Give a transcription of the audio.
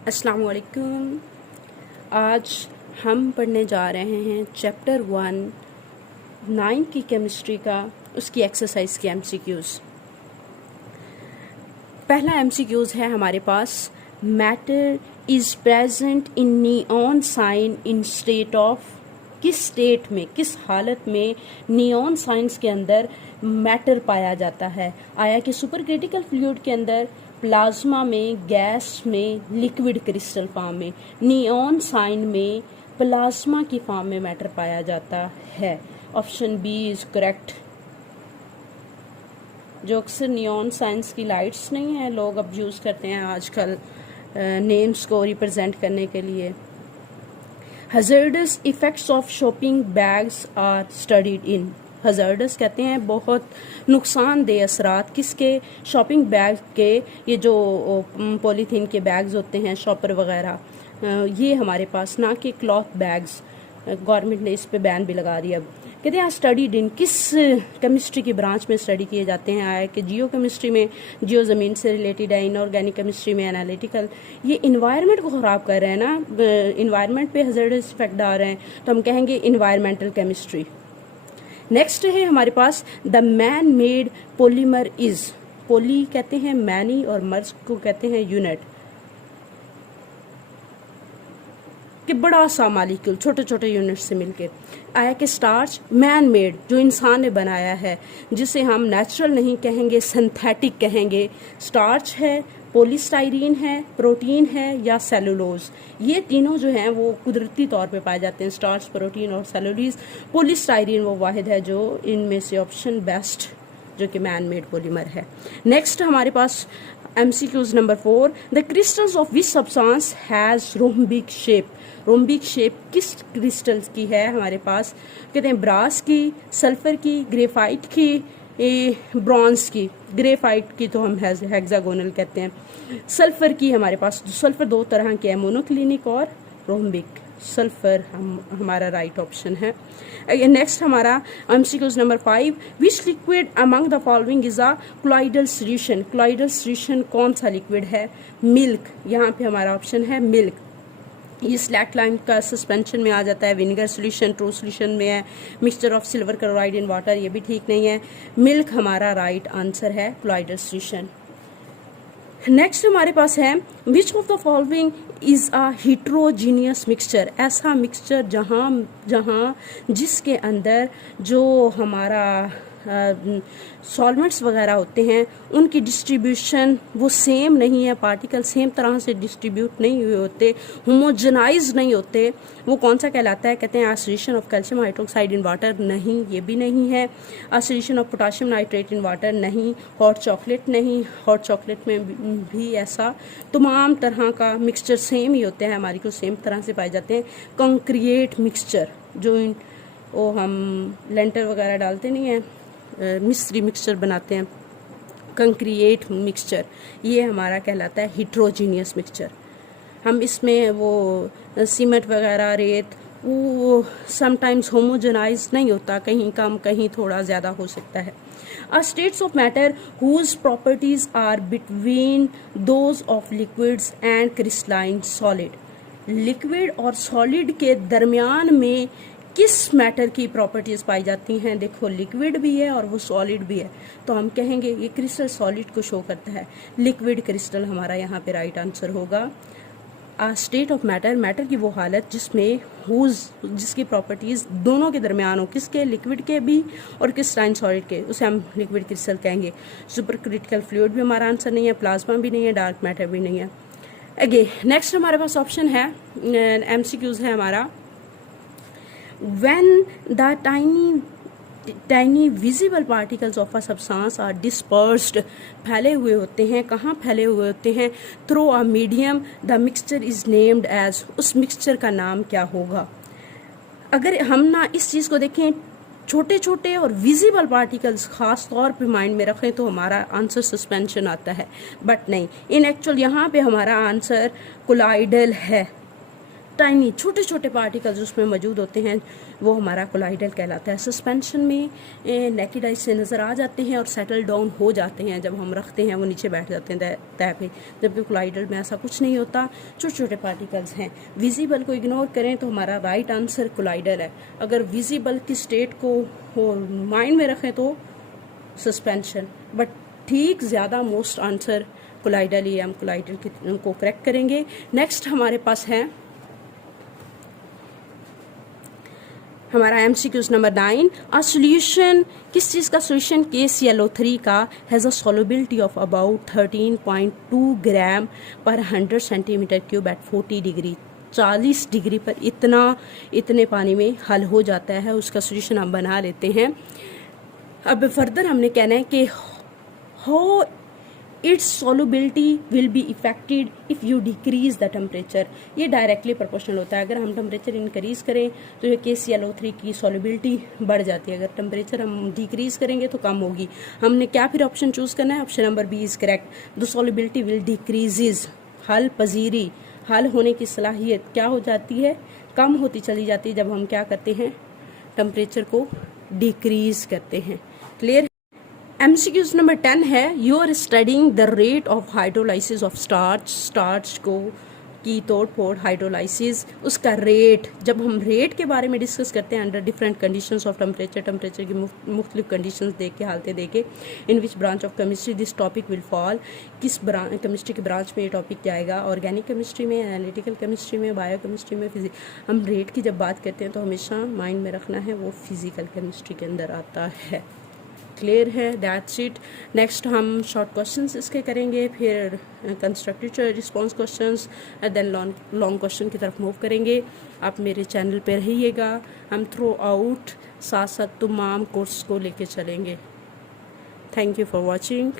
अस्सलाम वालेकुम। आज हम पढ़ने जा रहे हैं चैप्टर 1 9 की केमिस्ट्री का, उसकी एक्सरसाइज के एमसीक्यूज़। पहला एमसीक्यूज़ है हमारे पास, matter is present in neon sign in state of. किस स्टेट में, किस हालत में नियॉन साइंस के अंदर मैटर पाया जाता है? आया कि सुपर क्रिटिकल फ्लूइड के अंदर, प्लाज्मा में, गैस में, लिक्विड क्रिस्टल फॉर्म में। नियॉन साइन में प्लाज्मा की फॉर्म में मैटर पाया जाता है। Option B is correct. जो अक्सर नियॉन साइंस की लाइट्स नहीं है, लोग अब यूज़ करते हैं आजकल नेम्स को रिप्रेजेंट करने के लिए। Hazardous effects of shopping bags are studied in. Hazardous कहते हैं बहुत नुकसानदेह असरात किसके? शॉपिंग बैग के। ये जो पॉलीथीन के बैग्स होते हैं, शॉपर वगैरह, ये हमारे पास, ना कि क्लॉथ बैग्स। गवर्नमेंट ने इस पे बैन भी लगा दिया। अब कहते हैं स्टडीड इन, किस केमिस्ट्री की ब्रांच में स्टडी किए जाते हैं? आया कि जियो केमिस्ट्री में, जियो ज़मीन से रिलेटेड है। इनऑर्गेनिक केमिस्ट्री में एनालिटिकल। ये इन्वायरमेंट को ख़राब कर रहे हैं ना, इन्वायरमेंट पे हज़ार्डस इफेक्ट डाल रहे हैं, तो हम कहेंगे इन्वायरमेंटल केमिस्ट्री। नेक्स्ट है हमारे पास, the man made polymer is. Poly कहते हैं मैनी और मर्स को कहते हैं यूनिट, कि बड़ा सा मालिक्यूल छोटे छोटे यूनिट से मिलके। आया कि स्टार्च मैन मेड, जो इंसान ने बनाया है, जिसे हम नेचुरल नहीं कहेंगे, सिंथेटिक कहेंगे। स्टार्च है, पॉलीस्टाइरीन है, प्रोटीन है या सेलुलोज। ये तीनों जो हैं वो कुदरती तौर पे पाए जाते हैं, स्टार्च, प्रोटीन और सेलुलोज। पॉलीस्टाइरीन वो वाहिद है जो इनमें से ऑप्शन बेस्ट, जो कि मैन मेड पॉलीमर है। नेक्स्ट हमारे पास MCQs number 4, the crystals of which substance has rhombic shape. Rhombic shape किस क्रिस्टल्स की है हमारे पास? कहते हैं ब्रास की, सल्फर की, ग्रेफाइट की, ब्रॉन्ज की। ग्रेफाइट की तो हम हेक्सागोनल कहते हैं। सल्फर की हमारे पास, सल्फर दो तरह के हैं, मोनोक्लिनिक और रोम्बिक। सल्फर हमारा राइट ऑप्शन है। नेक्स्ट हमारा MCQs number 5, which liquid among the following is a क्लोइडल solution. क्लोइडल solution कौन सा लिक्विड है? मिल्क। यहाँ पे हमारा ऑप्शन है मिल्क। ये स्लैक लाइम का सस्पेंशन में आ जाता है। विनेगर सोल्यूशन ट्रू सोल्यूशन में है। Mixture of silver chloride in water, ये भी ठीक नहीं है। मिल्क हमारा राइट आंसर है, क्लोइडल सोल्यूशन। नेक्स्ट हमारे पास है, which of the following is a heterogeneous mixture. ऐसा मिक्सचर जहाँ जिसके अंदर जो हमारा सॉल्वेंट्स वगैरह होते हैं उनकी डिस्ट्रीब्यूशन वो सेम नहीं है, पार्टिकल सेम तरह से डिस्ट्रीब्यूट नहीं हुए होते, होमोजेनाइज नहीं होते। वो कौन सा कहलाता है? कहते हैं solution of calcium hydroxide in water, नहीं, ये भी नहीं है। Solution of potassium nitrate in water, नहीं। हॉट चॉकलेट, नहीं, हॉट चॉकलेट में भी ऐसा तमाम तरह का मिक्सचर सेम ही होते हैं, हमारी को सेम तरह से पाए जाते हैं। कंक्रिएट मिक्सचर, जो वो हम लेंटर वगैरह डालते नहीं हैं, मिश्री मिक्सचर बनाते हैं, कंक्रिएट मिक्सचर, ये हमारा कहलाता है हिट्रोजीनियस मिक्सचर। हम इसमें वो सीमेंट वगैरह, रेत, वो समटाइम्स होमोजेनाइज नहीं होता, कहीं कम कहीं थोड़ा ज़्यादा हो सकता है। States of matter whose properties are between those of liquids and crystalline solid. Liquid और सॉलिड के दरमियान में किस मैटर की प्रॉपर्टीज पाई जाती हैं? देखो, लिक्विड भी है और वो सॉलिड भी है, तो हम कहेंगे ये क्रिस्टल सॉलिड को शो करता है। लिक्विड क्रिस्टल हमारा यहाँ पे राइट आंसर होगा। स्टेट ऑफ मैटर, मैटर की वो हालत जिसमें जिसकी प्रॉपर्टीज दोनों के दरमियान हो, किसके? लिक्विड के भी और क्रिस्टलाइन सॉलिड के, उसे हम लिक्विड क्रिस्टल कहेंगे। सुपर क्रिटिकल फ्लूइड भी हमारा आंसर नहीं है, प्लाज्मा भी नहीं है, डार्क मैटर भी नहीं है। अगे नेक्स्ट हमारे पास ऑप्शन है, MCQs है हमारा, when the tiny visible particles of a substance are dispersed, फैले हुए होते हैं, कहाँ फैले हुए होते हैं? through a medium, the mixture is named as, उस मिक्सचर का नाम क्या होगा? अगर हम ना इस चीज़ को देखें, छोटे छोटे और विजिबल पार्टिकल्स खास तौर पे माइंड में रखें तो हमारा आंसर सस्पेंशन आता है, बट नहीं, इन एक्चुअल यहाँ पे हमारा आंसर कोलाइडल है। टाइनी छोटे छोटे पार्टिकल्स उसमें मौजूद होते हैं, वो हमारा कोलाइडल कहलाता है। सस्पेंशन में नेकेड आई से नज़र आ जाते हैं और सेटल डाउन हो जाते हैं, जब हम रखते हैं वो नीचे बैठ जाते हैं तय पे, जबकि कोलाइडल में ऐसा कुछ नहीं होता, छोटे छोटे पार्टिकल्स हैं। विजिबल को इग्नोर करें तो हमारा राइट आंसर कोलाइडल है। अगर विजिबल की स्टेट को माइंड में रखें तो सस्पेंशन, बट ठीक ज़्यादा मोस्ट आंसर कोलाइडल ही है, हम कोलाइडल को करेक्ट करेंगे। नेक्स्ट हमारे पास है हमारा MCQs नंबर 9। अ सोल्यूशन, किस चीज़ का सोल्यूशन, KClO3 का has a solubility of about 13.2 gram per 100 centimetre cube at 40 degree, 40 degree पर इतने पानी में हल हो जाता है। उसका सोल्यूशन हम बना लेते हैं। अब फर्दर हमने कहना है कि how it's solubility will be affected if you decrease the temperature. ये डायरेक्टली प्रोपोर्शनल होता है। अगर हम टेम्परेचर इंक्रीज करें तो ये KClO3 की सॉल्युबिलिटी बढ़ जाती है, अगर टेम्परेचर हम डिक्रीज करेंगे तो कम होगी। हमने क्या फिर ऑप्शन चूज़ करना है, option number B is correct. The solubility will decreases, हल पजीरी, हल होने की सलाहियत क्या हो जाती है, कम होती चली जाती है जब हम क्या करते हैं, टेम्परेचर को डिक्रीज करते हैं। क्लियर। MCQs नंबर 10 है, you are studying the rate of hydrolysis of starch को की तोड़ फोड़ हाइड्रोलाइसिस, उसका रेट, जब हम रेट के बारे में डिस्कस करते हैं under different conditions of temperature की मुख्तलिफ कंडीशंस देख के, हालतें देख के, in which branch of chemistry this topic will fall, किस केमिस्ट्री की ब्रांच में ये टॉपिक जाएगा, ऑर्गेनिक केमिस्ट्री में, एनालिटिकल केमिस्ट्री में, बायो केमिस्ट्री में, फिजिक्स। हम रेट की जब बात करते हैं तो हमेशा माइंड में रखना है वो फिजिकल केमिस्ट्री के अंदर आता है। क्लियर है, दैट्स इट। नेक्स्ट हम शॉर्ट क्वेश्चंस इसके करेंगे, फिर constructive response questions, then long question की तरफ मूव करेंगे। आप मेरे चैनल पे रहिएगा, हम थ्रू आउट साथ साथ तमाम कोर्स को लेके चलेंगे। Thank you for watching.